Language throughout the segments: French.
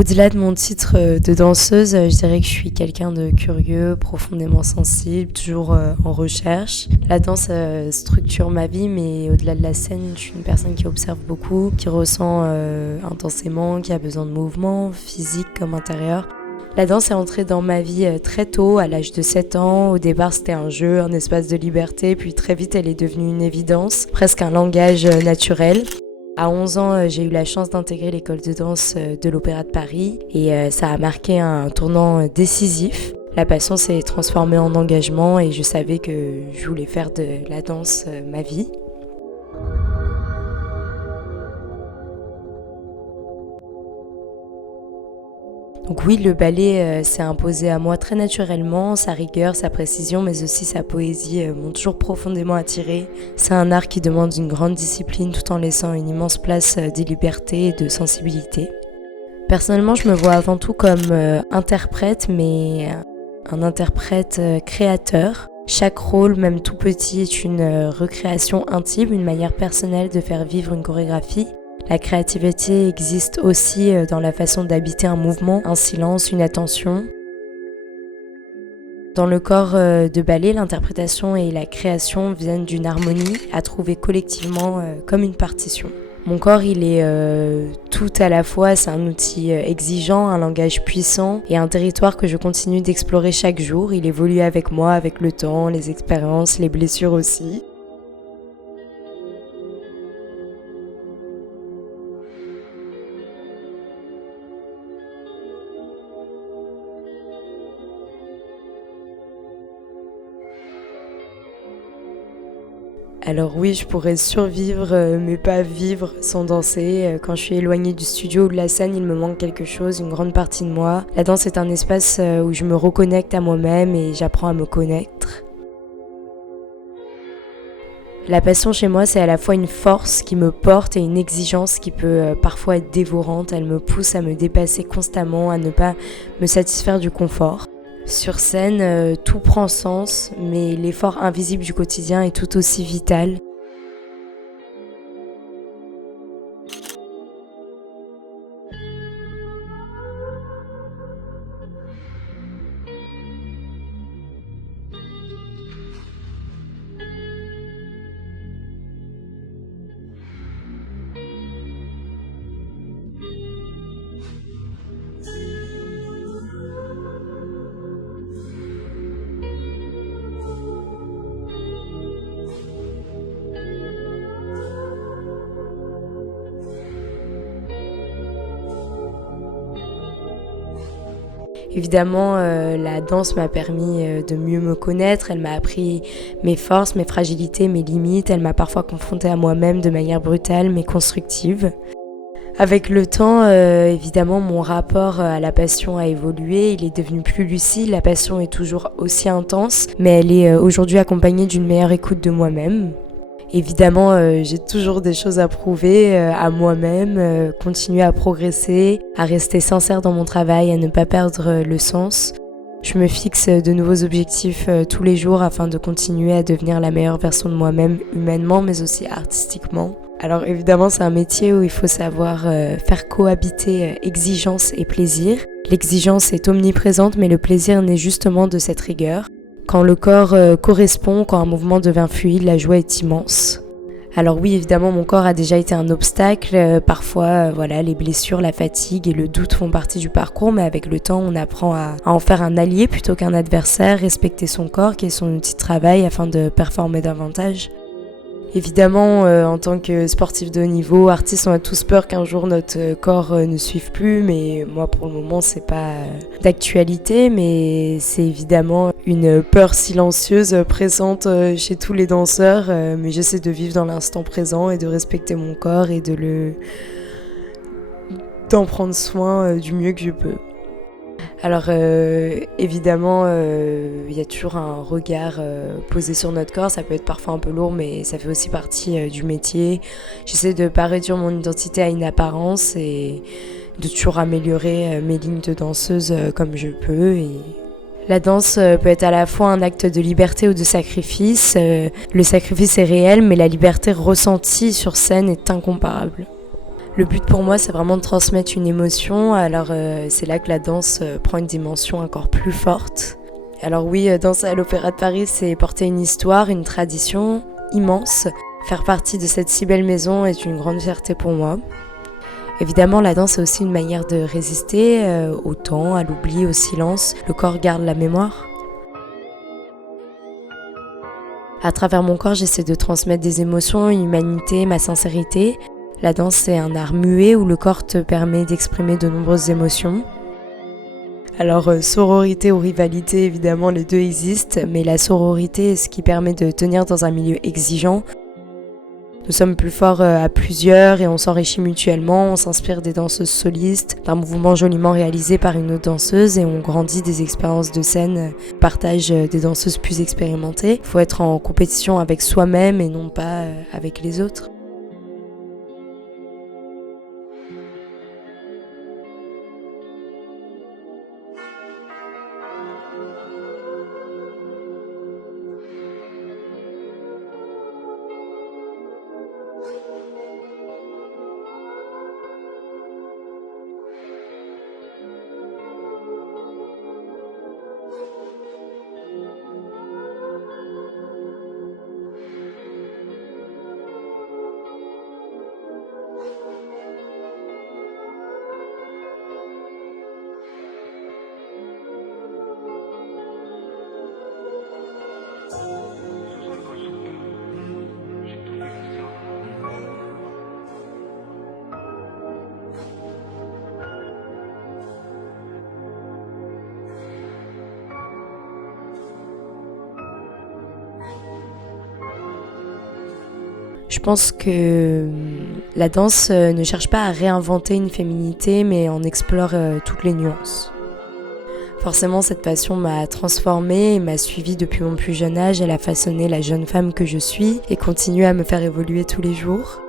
Au-delà de mon titre de danseuse, je dirais que je suis quelqu'un de curieux, profondément sensible, toujours en recherche. La danse structure ma vie, mais au-delà de la scène, je suis une personne qui observe beaucoup, qui ressent intensément, qui a besoin de mouvement, physique comme intérieur. La danse est entrée dans ma vie très tôt, à l'âge de 7 ans. Au départ, c'était un jeu, un espace de liberté, puis très vite, elle est devenue une évidence, presque un langage naturel. À 11 ans, j'ai eu la chance d'intégrer l'école de danse de l'Opéra de Paris et ça a marqué un tournant décisif. La passion s'est transformée en engagement et je savais que je voulais faire de la danse ma vie. Donc oui, le ballet s'est imposé à moi très naturellement, sa rigueur, sa précision, mais aussi sa poésie m'ont toujours profondément attirée. C'est un art qui demande une grande discipline tout en laissant une immense place de liberté et de sensibilité. Personnellement, je me vois avant tout comme interprète, mais un interprète créateur. Chaque rôle, même tout petit, est une recréation intime, une manière personnelle de faire vivre une chorégraphie. La créativité existe aussi dans la façon d'habiter un mouvement, un silence, une attention. Dans le corps de ballet, l'interprétation et la création viennent d'une harmonie à trouver collectivement comme une partition. Mon corps, il est tout à la fois, c'est un outil exigeant, un langage puissant et un territoire que je continue d'explorer chaque jour. Il évolue avec moi, avec le temps, les expériences, les blessures aussi. Alors oui, je pourrais survivre, mais pas vivre sans danser. Quand je suis éloignée du studio ou de la scène, il me manque quelque chose, une grande partie de moi. La danse est un espace où je me reconnecte à moi-même et j'apprends à me connaître. La passion chez moi, c'est à la fois une force qui me porte et une exigence qui peut parfois être dévorante. Elle me pousse à me dépasser constamment, à ne pas me satisfaire du confort. Sur scène, tout prend sens, mais l'effort invisible du quotidien est tout aussi vital. Évidemment, la danse m'a permis de mieux me connaître, elle m'a appris mes forces, mes fragilités, mes limites, elle m'a parfois confrontée à moi-même de manière brutale mais constructive. Avec le temps, évidemment, mon rapport à la passion a évolué, il est devenu plus lucide, la passion est toujours aussi intense, mais elle est aujourd'hui accompagnée d'une meilleure écoute de moi-même. Évidemment, j'ai toujours des choses à prouver à moi-même, continuer à progresser, à rester sincère dans mon travail, à ne pas perdre le sens. Je me fixe de nouveaux objectifs tous les jours afin de continuer à devenir la meilleure version de moi-même humainement mais aussi artistiquement. Alors évidemment, c'est un métier où il faut savoir faire cohabiter exigence et plaisir. L'exigence est omniprésente mais le plaisir naît justement de cette rigueur. Quand le corps correspond, quand un mouvement devient fluide, la joie est immense. Alors oui, évidemment, mon corps a déjà été un obstacle. Parfois, les blessures, la fatigue et le doute font partie du parcours, mais avec le temps, on apprend à en faire un allié plutôt qu'un adversaire, respecter son corps qui est son outil de travail afin de performer davantage. Évidemment, en tant que sportif de haut niveau, artiste, on a tous peur qu'un jour notre corps ne suive plus, mais moi pour le moment c'est pas d'actualité, mais c'est évidemment une peur silencieuse présente chez tous les danseurs, mais j'essaie de vivre dans l'instant présent et de respecter mon corps et d'en prendre soin du mieux que je peux. Alors évidemment, il y a toujours un regard posé sur notre corps, ça peut être parfois un peu lourd mais ça fait aussi partie du métier. J'essaie de ne pas réduire mon identité à une apparence et de toujours améliorer mes lignes de danseuse comme je peux. Et la danse peut être à la fois un acte de liberté ou de sacrifice. Le sacrifice est réel mais la liberté ressentie sur scène est incomparable. Le but pour moi, c'est vraiment de transmettre une émotion, alors c'est là que la danse prend une dimension encore plus forte. Alors oui, danser à l'Opéra de Paris, c'est porter une histoire, une tradition immense. Faire partie de cette si belle maison est une grande fierté pour moi. Évidemment, la danse est aussi une manière de résister au temps, à l'oubli, au silence. Le corps garde la mémoire. À travers mon corps, j'essaie de transmettre des émotions, une humanité, ma sincérité. La danse, c'est un art muet où le corps te permet d'exprimer de nombreuses émotions. Alors, sororité ou rivalité, évidemment, les deux existent, mais la sororité est ce qui permet de tenir dans un milieu exigeant. Nous sommes plus forts à plusieurs et on s'enrichit mutuellement, on s'inspire des danseuses solistes, d'un mouvement joliment réalisé par une autre danseuse et on grandit des expériences de scène, partage des danseuses plus expérimentées. Il faut être en compétition avec soi-même et non pas avec les autres. Je pense que la danse ne cherche pas à réinventer une féminité, mais en explore toutes les nuances. Forcément, cette passion m'a transformée et m'a suivie depuis mon plus jeune âge. Elle a façonné la jeune femme que je suis et continue à me faire évoluer tous les jours.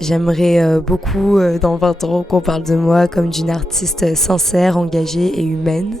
J'aimerais beaucoup, dans 20 ans, qu'on parle de moi comme d'une artiste sincère, engagée et humaine.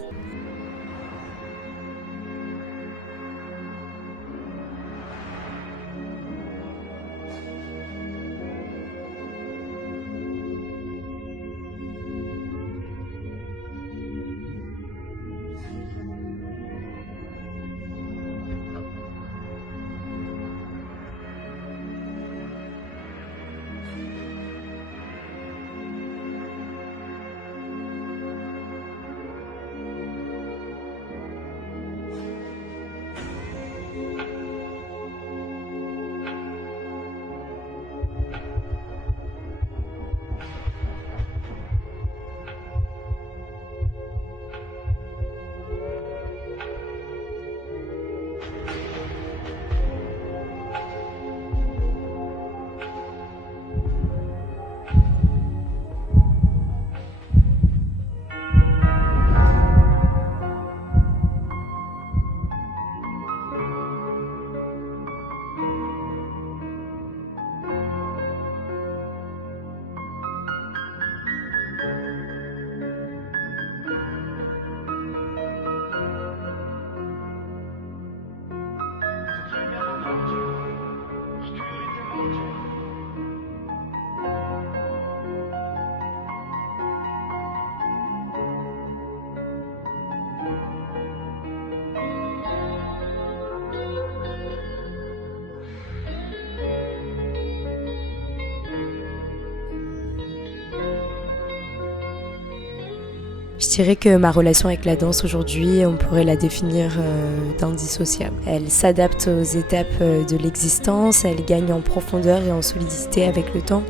Je dirais que ma relation avec la danse aujourd'hui, on pourrait la définir d'indissociable. Elle s'adapte aux étapes de l'existence, elle gagne en profondeur et en solidité avec le temps.